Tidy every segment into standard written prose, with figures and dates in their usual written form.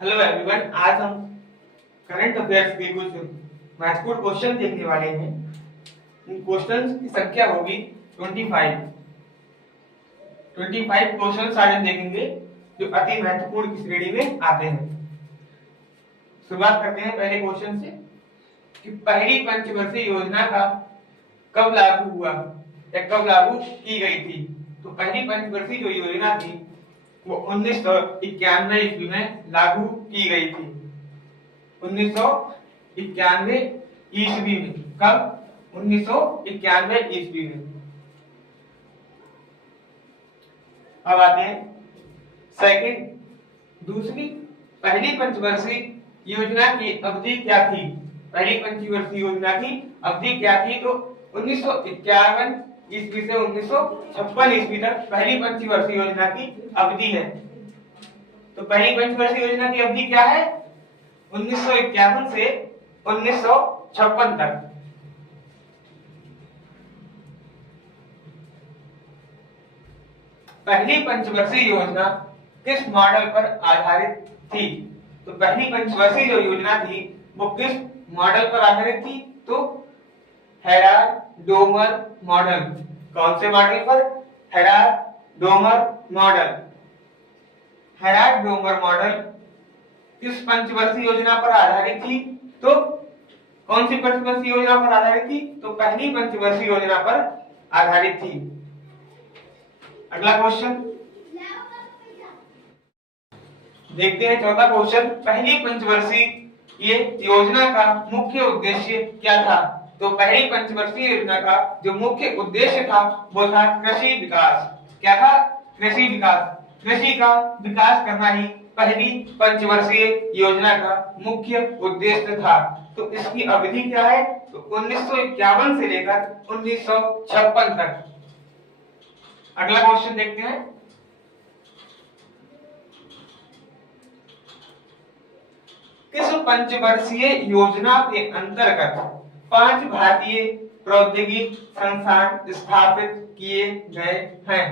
Hello everyone, आज हम current affairs के कुछ महत्वपूर्ण क्वेश्चन देखने वाले हैं। इन क्वेश्चंस की संख्या होगी 25। 25 क्वेश्चंस आज हम देखेंगे जो अति महत्वपूर्ण की श्रेणी में आते हैं। शुरुआत करते हैं पहले क्वेश्चन से कि पहली पंचवर्षीय योजना का कब लागू हुआ या कब लागू की गई थी। तो पहली पंचवर्षीय जो योजना थी वो 1991 ईस्वी में लागू की गई थी। 1991 ईस्वी में। कब? 1991 ईस्वी में। अब आते हैं सेकंड, दूसरी पहली पंचवर्षीय योजना की अवधि क्या थी। पहली पंचवर्षीय योजना की अवधि क्या थी? तो 1951 ईस्वी से 1956 ईस्वी तक पहली पंचवर्षीय योजना की अवधि है। तो पहली पंचवर्षीय योजना की अवधि क्या है? 1951 से 1956 तक। पहली पंचवर्षीय योजना किस मॉडल पर आधारित थी? तो पहली पंचवर्षीय जो योजना थी वो किस मॉडल पर आधारित थी? तो हेराल्ड-डोमर मॉडल। कौन से मॉडल पर? Herald-Domar model. हेराल्ड-डोमर मॉडल किस पंचवर्षीय योजना पर आधारित थी? तो कौन सी पंचवर्षीय योजना पर आधारित थी? तो पहली पंचवर्षीय योजना पर आधारित थी। अगला क्वेश्चन देखते हैं, चौथा क्वेश्चन, पहली पंचवर्षीय ये योजना का मुख्य उद्देश्य क्या था? तो पहली पंचवर्षीय योजना का जो मुख्य उद्देश्य था वो था कृषि विकास। क्या था? कृषि विकास। कृषि का विकास करना ही पहली पंचवर्षीय योजना का मुख्य उद्देश्य था। तो इसकी अवधि क्या है? तो 1951 से लेकर 1956 तक। अगला क्वेश्चन देखते हैं, किस पंचवर्षीय योजना के अंतर्गत 5 भारतीय प्रौद्योगिकी संस्थान स्थापित किए गए हैं?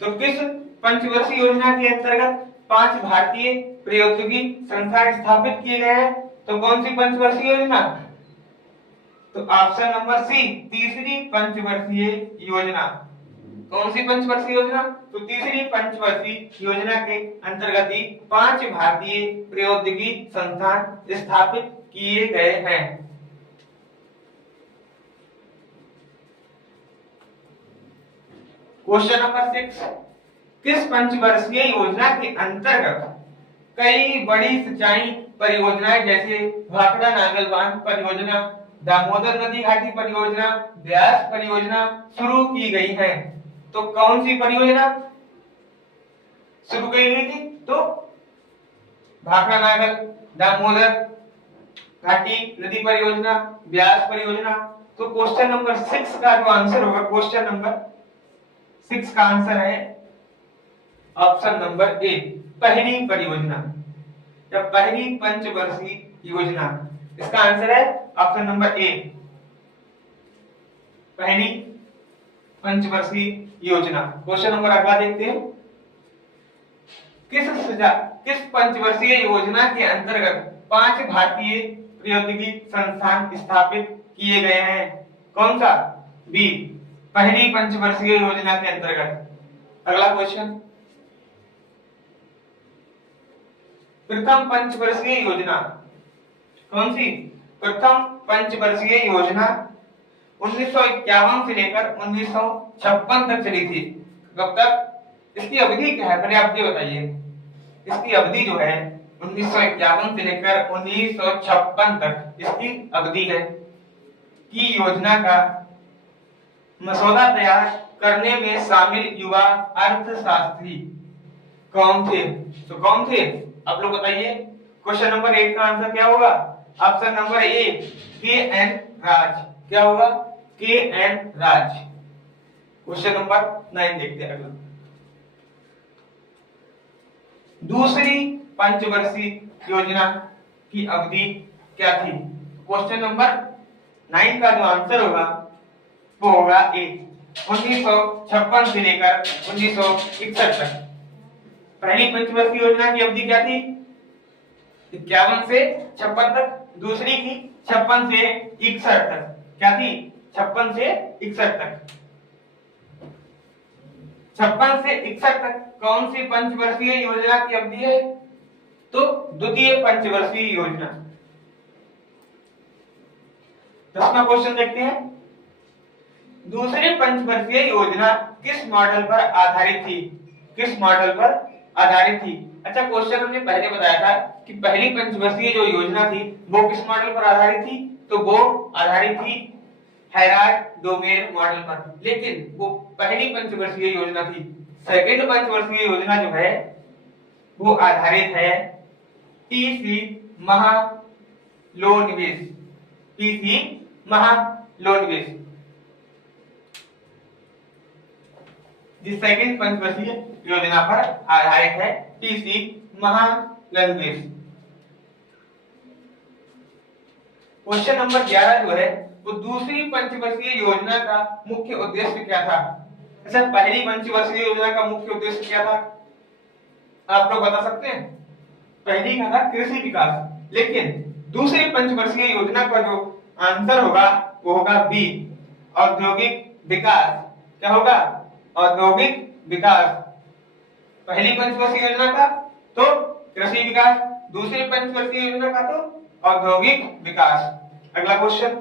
तो किस पंचवर्षीय योजना के अंतर्गत 5 भारतीय प्रौद्योगिकी संस्थान स्थापित किए गए हैं? तो कौन सी पंचवर्षीय योजना? तो ऑप्शन नंबर सी, तीसरी पंचवर्षीय योजना। कौन सी पंचवर्षीय योजना? तो तीसरी पंचवर्षीय योजना के अंतर्गत ही 5 भारतीय प्रौद्योगिकी संस्थान स्थापित किए गए हैं। क्वेश्चन नंबर 6, किस पंचवर्षीय योजना के अंतर्गत कई बड़ी सिंचाई परियोजनाएं जैसे भाखड़ा नागल बांध परियोजना, दामोदर नदी घाटी परियोजना, ब्यास परियोजना शुरू की गई है? तो कौन सी परियोजना शुरू की गई थी? तो भाखड़ा नागल, दामोदर घाटी नदी परियोजना, ब्यास परियोजना। तो क्वेश्चन नंबर 6 का जो आंसर होगा, क्वेश्चन नंबर 6 का आंसर है ऑप्शन नंबर ए, पहली परियोजना या पहली पंचवर्षीय योजना। इसका आंसर है ऑप्शन नंबर ए, पहली पंचवर्षीय योजना। क्वेश्चन नंबर अगला देखते हैं, किस पंचवर्षीय योजना के अंतर्गत 5 भारतीय प्रौद्योगिकी संस्थान स्थापित किए गए हैं? कौन सा? बी, पहली पंचवर्षीय योजना के अंतर्गत। अगला क्वेश्चन, प्रथम पंचवर्षीय योजना कौन सी? प्रथम पंचवर्षीय योजना 1951 से लेकर 1956 तक चली थी। कब तक? इसकी अवधि क्या है पहले आप ये बताइए। इसकी अवधि जो है 1951 से लेकर 1956 तक इसकी अवधि है। की योजना का मसौदा तैयार करने में शामिल युवा अर्थशास्त्री कौन थे? तो कौन थे आप लोग बताइए। क्वेश्चन नंबर 1 का आंसर क्या होगा? ऑप्शन नंबर ए, के एन राज। क्या होगा? के एन राज। क्वेश्चन नंबर 9 देखते हैं अगला, दूसरी पंचवर्षीय योजना की अवधि क्या थी? क्वेश्चन नंबर 9 का जो आंसर होगा वो होगा ए, 1956 से लेकर 1961 तक। पहली पंचवर्षीय योजना की अवधि क्या थी? 51 से 56 तक, दूसरी की 56 से 61 तक। क्या थी? 56 से 61 तक। 56 से 61 तक कौन सी पंचवर्षीय योजना की अवधि है? तो द्वितीय पंचवर्षीय योजना। 10वां क्वेश्चन देखते हैं। दूसरी पंचवर्षीय योजना किस मॉडल पर आधारित थी? किस मॉडल पर आधारित थी? अच्छा, क्वेश्चन हमने पहले बताया था कि पहली पंचवर्षीय जो योजना थी वो किस मॉडल पर आधारित थी? तो वो आधारित थी हेराल्ड-डोमेर मॉडल पर, लेकिन वो पहली पंचवर्षीय योजना थी। सेकंड पंचवर्षीय योजना जो है वो आधारित है पीसी महालोनिवेश, पीसी महालोनिवेश। जिस सेकंड पंचवर्षीय योजना पर आधारित है पीसी महालोनिवेश। क्वेश्चन नंबर 11 जो है वो दूसरी पंचवर्षीय योजना का मुख्य उद्देश्य क्या था? अच्छा, पहली पंचवर्षीय योजना का मुख्य उद्देश्य क्या था? आप लोग बता सकते हैं? पहली का था कृषि विकास, लेकिन दूसरी पंचवर्षीय योजना का जो आंसर होगा वो होगा बी, औद्योगिक विकास। क्या होगा? औद्योगिक विकास। पहली पंचवर्षीय योजना का तो कृषि विकास, दूसरी पंचवर्षीय योजना का तो औद्योगिक विकास। अगला क्वेश्चन,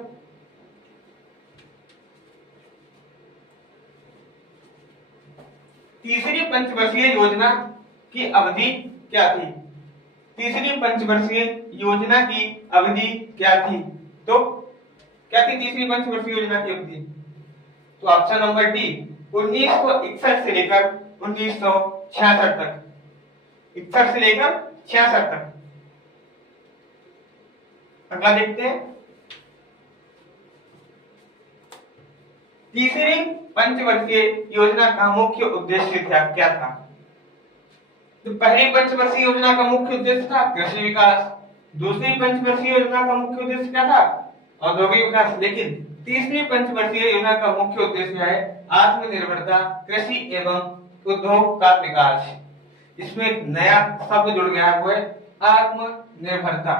तीसरी पंचवर्षीय योजना की अवधि क्या थी? तीसरी पंचवर्षीय योजना की अवधि क्या थी? तो क्या थी तीसरी पंचवर्षीय योजना की अवधि? तो ऑप्शन नंबर डी, 1961 से लेकर 1966 तक। 61 से लेकर 66 तक। अगला देखते हैं, तीसरी पंचवर्षीय योजना का मुख्य उद्देश्य क्या था? तो पहली पंचवर्षीय योजना का मुख्य उद्देश्य था कृषि विकास, दूसरी पंचवर्षीय योजना का मुख्य उद्देश्य क्या था? औद्योगिक विकास, लेकिन तीसरी पंचवर्षीय योजना का मुख्य उद्देश्य है आत्मनिर्भरता, कृषि एवं उद्योग का विकास। इसमें एक नया शब्द जुड़ गया है, वो है आत्मनिर्भरता।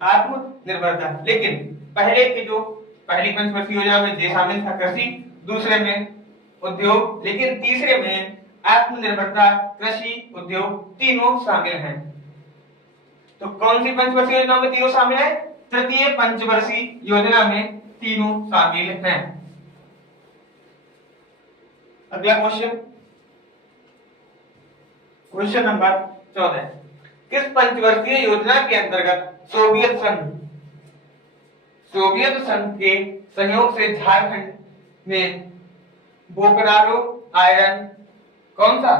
आत्मनिर्भरता, लेकिन पहले की जो पहली पंचवर्षीय योजना में जो शामिल था कृषि, दूसरे में उद्योग, लेकिन तीसरे में आत्मनिर्भरता, कृषि, उद्योग तीनों शामिल हैं। तो कौन सी पंचवर्षीय योजना में तीनों शामिल है? तृतीय पंचवर्षीय योजना में तीनों शामिल हैं। अगला क्वेश्चन, क्वेश्चन नंबर 14, किस पंचवर्षीय योजना के अंतर्गत सोवियत संघ के सहयोग से झारखंड में बोकारो आयरन, कौन सा,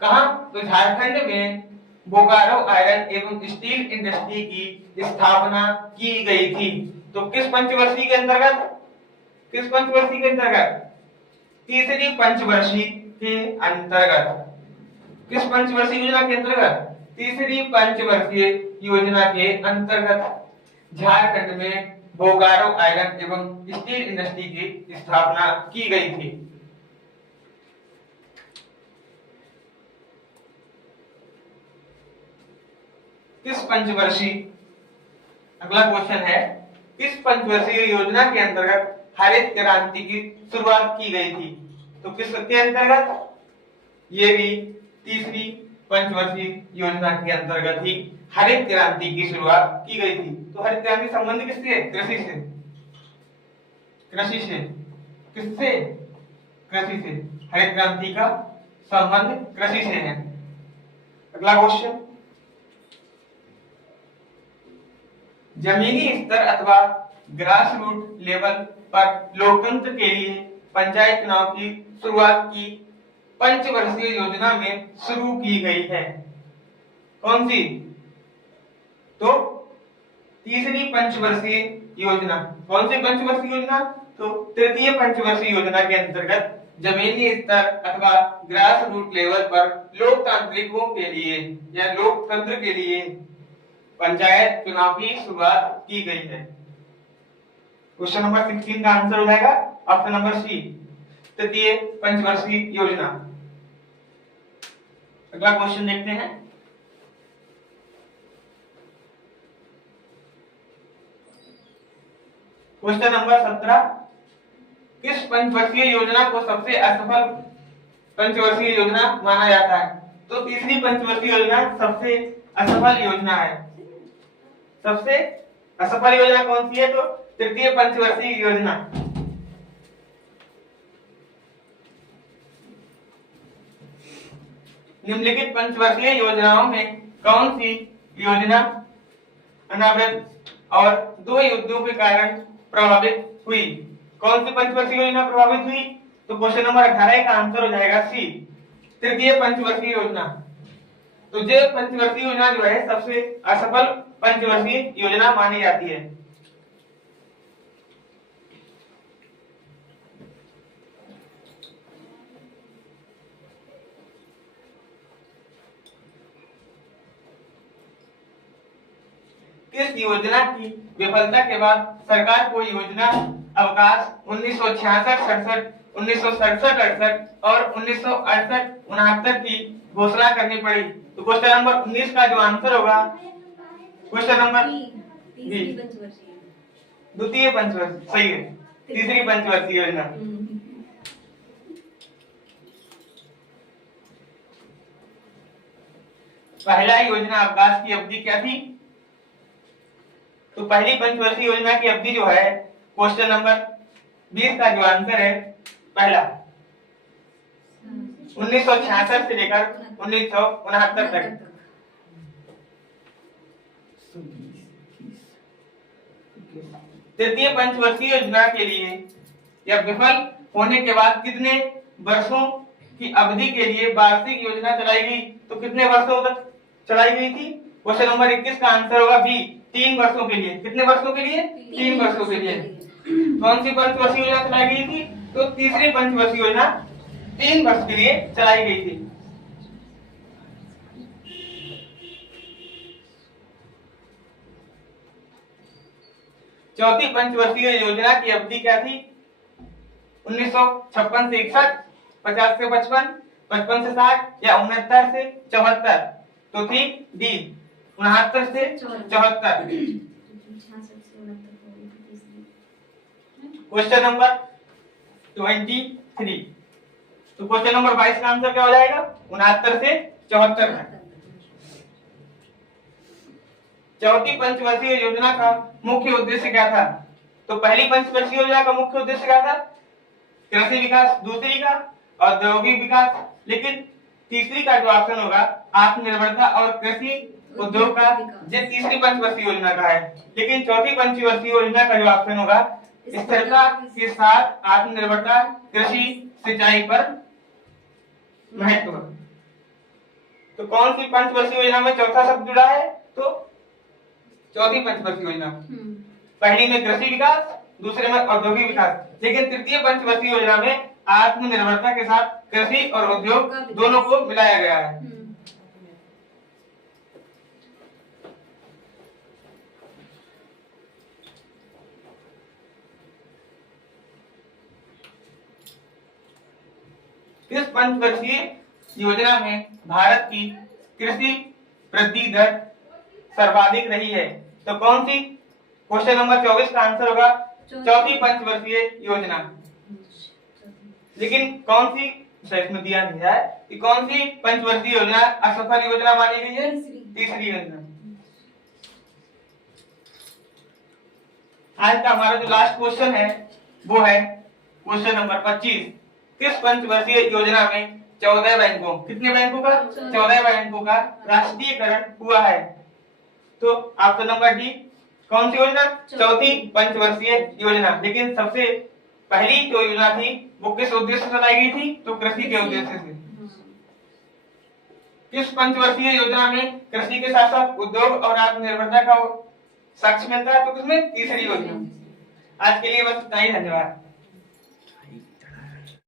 कहां? तो झारखंड में बोकारो आयरन एवं स्टील इंडस्ट्री की स्थापना की गई थी। तो किस पंचवर्षीय के अंतर्गत? किस पंचवर्षीय के अंतर्गत? तीसरी पंचवर्षीय के अंतर्गत। किस पंचवर्षीय योजना के अंतर्गत? तीसरी पंचवर्षीय योजना के अंतर्गत झारखंड में बोकारो आयरन एवं स्टील इंडस्ट्री की स्थापना की गई थी। किस पंचवर्षीय, अगला क्वेश्चन है, किस पंचवर्षीय योजना के अंतर्गत हरित क्रांति की शुरुआत की गई थी? तो किसके अंतर्गत? ये भी तीसरी पंचवर्षीय योजना के अंतर्गत ही हरित क्रांति की शुरुआत की गई थी। तो हरित क्रांति संबंध किससे है? कृषि से। कृषि से, किससे? कृषि से। हरित क्रांति का संबंध कृषि से है। अगला क्वेश्चन, जमीनी स्तर अथवा ग्रास रूट लेवल पर लोकतंत्र के लिए पंचायत चुनाव की शुरुआत की पंचवर्षीय योजना में शुरू की गई है। कौन सी? तो तीसरी पंचवर्षीय योजना। कौन सी पंचवर्षीय योजना? तो तृतीय पंचवर्षीय योजना के अंतर्गत जमीनी स्तर अथवा ग्रास रूट लेवल पर लोकतांत्रिकों के लिए या लोकतंत्र के लिए पंचायत चुनाव की शुरुआत की गई है। क्वेश्चन नंबर 16 का आंसर हो जाएगा ऑप्शन नंबर सी, तृतीय पंचवर्षीय योजना। अगला क्वेश्चन देखते हैं, क्वेश्चन नंबर 17, किस पंचवर्षीय योजना को सबसे असफल पंचवर्षीय योजना माना जाता है? तो तीसरी पंचवर्षीय योजना सबसे असफल योजना है। सबसे असफल योजना कौन सी है? तो तृतीय पंचवर्षीय योजना। निम्नलिखित पंचवर्षीय योजनाओं में कौन सी योजना अनावृत और 2 युद्धों के कारण प्रभावित हुई? कौन सी पंचवर्षीय योजना प्रभावित हुई? तो क्वेश्चन नंबर 18 का आंसर हो जाएगा सी, तृतीय पंचवर्षीय योजना। तो ये पंचवर्षीय योजना जो है सबसे असफल पंचवर्षीय योजना मानी जाती है। किस योजना की विफलता के बाद सरकार को योजना अवकाश 1966-67, 1967-68 और 1968-69 की घोषणा करनी पड़ी? तो क्वेश्चन नंबर 19 का जो आंसर होगा क्वेश्चन नंबर बी, द्वितीय पंचवर्षीय। सही है, तीसरी पंचवर्षीय योजना। पहला योजना अवकाश की अवधि क्या थी? तो पहली पंचवर्षीय योजना की अवधि जो है क्वेश्चन नंबर 20 का जो आंसर है पहला 1966 से लेकर 1969 तक। तृतीय पंचवर्षीय योजना के लिए या विफल होने के बाद कितने वर्षों की अवधि के लिए वार्षिक योजना चलाई गई? तो कितने वर्षों तक चलाई गई थी? क्वेश्चन नंबर 21 का आंसर होगा बी, 3 वर्षों के लिए। कितने वर्षों के लिए? 3 वर्षों के लिए। कौन सी पंचवर्षीय योजना चलाई गई थी? तो तीसरी पंचवर्षीय योजना 3 वर्ष के लिए चलाई गई थी। चौथी पंचवर्षीय योजना की अवधि क्या थी? 1956 से 61, 50 से 55, 55 से 60 या 69 से 74? तो थी डी, 69 से 74। Question number 23। तो क्वेश्चन नंबर 22 का आंसर क्या हो जाएगा? 69 से 74। चौथी पंचवर्षीय योजना का मुख्य उद्देश्य क्या था? तो पहली पंचवर्षीय योजना का मुख्य उद्देश्य क्या था? कृषि विकास, दूसरी का औद्योगिक विकास, लेकिन तीसरी का जो ऑप्शन होगा आत्मनिर्भरता और कृषि उद्योग का, ये तीसरी पंचवर्षीय योजना का है। लेकिन चौथी पंचवर्षीय योजना का जो ऑप्शन होगा स्थिरता के साथ आत्मनिर्भरता, कृषि, सिंचाई पर महत्व। तो कौन सी पंचवर्षीय योजना में चौथा शब्द जुड़ा है? तो चौथी पंचवर्षीय योजना। पहली में कृषि विकास, दूसरे में औद्योगिक विकास, लेकिन तृतीय पंचवर्षीय योजना में आत्मनिर्भरता के साथ कृषि और उद्योग दोनों को मिलाया गया है। किस पंचवर्षीय योजना में भारत की कृषि वृद्धि दर सर्वाधिक रही है? तो कौन सी? क्वेश्चन नंबर 24 का आंसर होगा चौथी पंचवर्षीय योजना। लेकिन कौन सी, इसमें दिया नहीं है कि कौन सी पंचवर्षीय योजना असफल योजना मानी गई है? तीसरी योजना। आज का हमारा जो लास्ट क्वेश्चन है वो है क्वेश्चन नंबर 25। किस पंचवर्षीय योजना में 14 बैंकों, कितने बैंकों का? 14 बैंकों का राष्ट्रीयकरण हुआ है? तो ऑप्शन नंबर डी, कौन सी योजना? चौथी पंचवर्षीय योजना। लेकिन सबसे पहली जो योजना थी वो किस उद्देश्य से चलाई गई थी? तो कृषि के उद्देश्य से। किस पंचवर्षीय योजना में कृषि के साथ साथ उद्योग और आत्मनिर्भरता का साक्ष्य मिलता है? तो किसमें? तीसरी योजना। आज के लिए बस इतना ही, धन्यवाद।